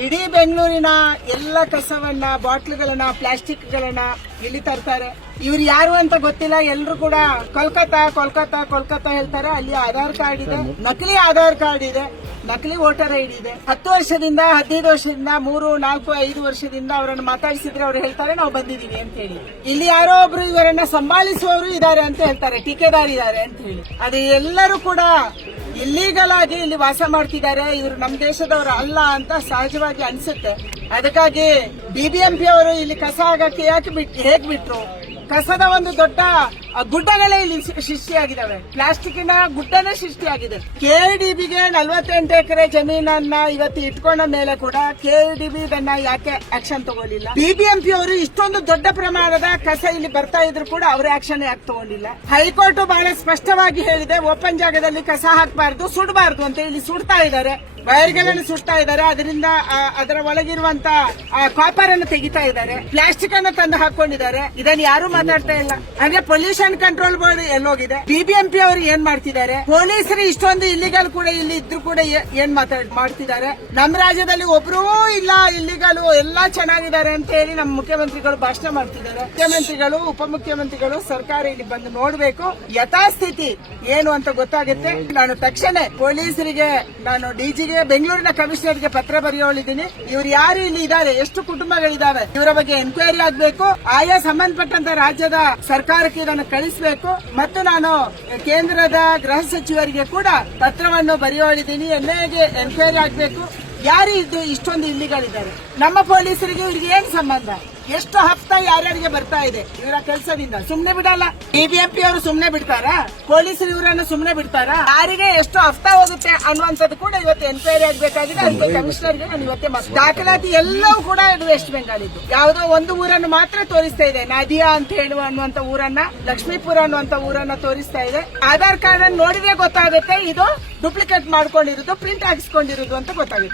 ಇಡೀ ಬೆಂಗಳೂರಿನ ಎಲ್ಲ ಕಸವನ್ನ, ಬಾಟ್ಲುಗಳನ್ನ, ಪ್ಲಾಸ್ಟಿಕ್ಗಳನ್ನ ಇಲ್ಲಿ ತರ್ತಾರೆ. ಇವ್ರು ಯಾರು ಅಂತ ಗೊತ್ತಿಲ್ಲ, ಎಲ್ರು ಕೂಡ ಕೋಲ್ಕತ್ತಾ ಕೋಲ್ಕತ್ತಾ ಕೋಲ್ಕತ್ತಾ ಹೇಳ್ತಾರೆ. ಅಲ್ಲಿ ಆಧಾರ್ ಕಾರ್ಡ್ ಇದೆ. ನಕಲಿ ಆಧಾರ್ ಕಾರ್ಡ್ ಇದೆ. ನಕಲಿ ವೋಟರ್ ಐಡಿ ಇದೆ. ಹತ್ತು ವರ್ಷದಿಂದ, ಹದಿನೈದು ವರ್ಷದಿಂದ, ಮೂರು, ನಾಲ್ಕು, ಐದು ವರ್ಷದಿಂದ ಅವರನ್ನು ಮಾತಾಡಿಸಿದ್ರೆ ಅವ್ರು ಹೇಳ್ತಾರೆ, ನಾವು ಬಂದಿದೀವಿ ಅಂತ ಹೇಳಿ. ಇಲ್ಲಿ ಯಾರೋ ಒಬ್ರು ಇವರನ್ನ ಸಂಭಾಳಿಸುವವರು ಇದ್ದಾರೆ ಅಂತ ಹೇಳ್ತಾರೆ, ಟೀಕೆದಾರ್ ಇದ್ದಾರೆ ಅಂತ ಹೇಳಿ. ಅದು ಎಲ್ಲರೂ ಕೂಡ ಇಲ್ಲೀಗಲ್ ಆಗಿ ಇಲ್ಲಿ ವಾಸ ಮಾಡ್ತಿದ್ದಾರೆ. ಇವರು ನಮ್ಮ ದೇಶದವರು ಅಲ್ಲ ಅಂತ ಸಹಜವಾಗಿ ಅನ್ಸುತ್ತೆ. ಅದಕ್ಕಾಗಿ ಬಿಬಿಎಂಪಿ ಅವರು ಇಲ್ಲಿ ಕಸ ಆಗಕ್ಕೆ ಯಾಕೆ ಬಿಟ್ಟು ಹೇಗ್ ಬಿಟ್ರು? ಕಸದ ಒಂದು ದೊಡ್ಡ ಗುಡ್ಡಗಳೇ ಇಲ್ಲಿ ಸೃಷ್ಟಿಯಾಗಿದ್ದಾವೆ ಪ್ಲಾಸ್ಟಿಕ್ನ ಗುಡ್ಡನೇ ಸೃಷ್ಟಿಯಾಗಿದೆ. ಕೆಡಿಬಿಗೆ ನಲವತ್ತೆಂಟು ಎಕರೆ ಜಮೀನನ್ನ ಇವತ್ತು ಇಟ್ಕೊಂಡ ಮೇಲೆ ಕೂಡ ಕೆಡಿಬಿ ಇದನ್ನ ಯಾಕೆ ಆಕ್ಷನ್ ತಗೊಳ್ಳಿಲ್ಲ? ಬಿಬಿಎಂಪಿ ಅವರು ಇಷ್ಟೊಂದು ದೊಡ್ಡ ಪ್ರಮಾಣದ ಕಸ ಇಲ್ಲಿ ಬರ್ತಾ ಇದ್ರು ಕೂಡ ಅವರ ಆಕ್ಷನ್ ಯಾಕೆ ತಗೊಂಡಿಲ್ಲ? ಹೈಕೋರ್ಟ್ ಬಹಳ ಸ್ಪಷ್ಟವಾಗಿ ಹೇಳಿದೆ, ಓಪನ್ ಜಾಗದಲ್ಲಿ ಕಸ ಹಾಕಬಾರ್ದು, ಸುಡಬಾರ್ದು ಅಂತ ಇಲ್ಲಿ ಸುಡ್ತಾ ಇದ್ದಾರೆ. ವೈರ್ಗಳನ್ನು ಸುಡ್ತಾ ಇದ್ದಾರೆ. ಅದರಿಂದ ಅದರ ಒಳಗಿರುವಂತ ಕಾಪರ್ ಅನ್ನು ತೆಗಿತಾ ಇದ್ದಾರೆ. ಪ್ಲಾಸ್ಟಿಕ್ ಅನ್ನು ತಂದು ಹಾಕೊಂಡಿದ್ದಾರೆ. ಇದನ್ನ ಯಾರು ಮಾತಾಡ್ತಾ ಇಲ್ಲ. ಅಂದ್ರೆ ಪೊಲ್ಯೂಷನ್ ಕಂಟ್ರೋಲ್ ಬೋರ್ಡ್ ಎಲ್ಲೋಗಿದೆ. ಬಿಬಿಎಂಪಿ ಅವರು ಏನ್ ಮಾಡ್ತಿದ್ದಾರೆ? ಪೊಲೀಸರು ಇಷ್ಟೊಂದು ಇಲ್ಲಿಗಲ್ ಕೂಡ ಇಲ್ಲಿ ಇದ್ರು ಕೂಡ ಏನ್ ಮಾತಾಡ್ ಮಾಡ್ತಿದ್ದಾರೆ. ನಮ್ಮ ರಾಜ್ಯದಲ್ಲಿ ಒಬ್ರು ಇಲ್ಲ ಇಲ್ಲಿಗಲು ಎಲ್ಲಾ ಚೆನ್ನಾಗಿದ್ದಾರೆ ಅಂತ ಹೇಳಿ ನಮ್ಮ ಮುಖ್ಯಮಂತ್ರಿಗಳು ಭಾಷಣ ಮಾಡ್ತಿದ್ದಾರೆ. ಮುಖ್ಯಮಂತ್ರಿಗಳು, ಉಪಮುಖ್ಯಮಂತ್ರಿಗಳು ಸರ್ಕಾರ ಇಲ್ಲಿ ಬಂದು ನೋಡ್ಬೇಕು. ಯಥಾಸ್ಥಿತಿ ಏನು ಅಂತ ಗೊತ್ತಾಗುತ್ತೆ. ನಾನು ತಕ್ಷಣ ಪೊಲೀಸರಿಗೆ, ನಾನು ಡಿಜಿಗೆ ಬೆಂಗಳೂರಿನ ಕಮಿಷನರ್ಗೆ ಪತ್ರ ಬರೆಯೋಳಿದ್ದೀನಿ. ಇವ್ರು ಯಾರು ಇಲ್ಲಿ ಇದ್ದಾರೆ? ಎಷ್ಟು ಕುಟುಂಬಗಳಿದ್ದಾವೆ? ಇವರ ಬಗ್ಗೆ ಎನ್ಕ್ವೈರಿ ಆಗಬೇಕು. ಆಯಾ ಸಂಬಂಧಪಟ್ಟಂತ ರಾಜ್ಯದ ಸರ್ಕಾರಕ್ಕೆ ಇದನ್ನು ಕಳಿಸಬೇಕು. ಮತ್ತು ನಾನು ಕೇಂದ್ರದ ಗೃಹ ಸಚಿವರಿಗೆ ಕೂಡ ಪತ್ರವನ್ನು ಬರೆಯೋಳಿದ್ದೀನಿ. ಎನ್ಐಎಗೆ ಎನ್ಕ್ವೈರಿ ಆಗಬೇಕು. ಯಾರು ಇದು ಇಷ್ಟೊಂದು ಇಲ್ಲಿಗಳಿದ್ದಾರೆ. ನಮ್ಮ ಪೊಲೀಸರಿಗೆ ಇವ್ರಿಗೆ ಏನ್ ಸಂಬಂಧ? ಎಷ್ಟು ಹಫ್ತಾ ಯಾರ್ಯಾರಿಗೆ ಬರ್ತಾ ಇದೆ? ಇವರ ಕೆಲಸದಿಂದ. ಸುಮ್ನೆ ಬಿಡಲ್ಲ. ಬಿಬಿಎಂಪಿ ಅವರು ಸುಮ್ನೆ ಬಿಡ್ತಾರಾ? ಪೊಲೀಸರು ಇವರನ್ನು ಸುಮ್ನೆ ಬಿಡ್ತಾರಾ? ಯಾರಿಗೆ ಎಷ್ಟು ಹಫ್ತಾ ಹೋಗುತ್ತೆ ಅನ್ನುವಂಥದ್ದು ಕೂಡ ಇವತ್ತು ಎನ್ಕ್ವೈರಿ ಆಗ್ಬೇಕಾಗಿದೆ. ಅದಕ್ಕೆ ಕಮಿಷನರ್ಗೆ ನಾನು ಇವತ್ತೇ ಮಾತು ದಾಖಲಾತಿ ಎಲ್ಲವೂ ಕೂಡ ಇದು ವೆಸ್ಟ್ ಬೆಂಗಾಲ್ ಇದ್ದು. ಯಾವುದೋ ಒಂದು ಊರನ್ನು ಮಾತ್ರ ತೋರಿಸ್ತಾ ಇದೆ. ನದಿಯಾ ಅಂತ ಹೇಳುವ ಅನ್ನುವಂತ ಊರನ್ನ, ಲಕ್ಷ್ಮೀಪುರ ಅನ್ನುವಂತ ಊರನ್ನ ತೋರಿಸ್ತಾ ಇದೆ. ಆಧಾರ್ ಕಾರ್ಡ್ ಅನ್ನು ನೋಡಿದ್ರೆ ಗೊತ್ತಾಗುತ್ತೆ. ಇದು ಡೂಪ್ಲಿಕೇಟ್ ಮಾಡ್ಕೊಂಡಿರೋದು ಪ್ರಿಂಟ್ ಹಾಕಿಸ್ಕೊಂಡಿರೋದು ಅಂತ ಗೊತ್ತಾಗುತ್ತೆ.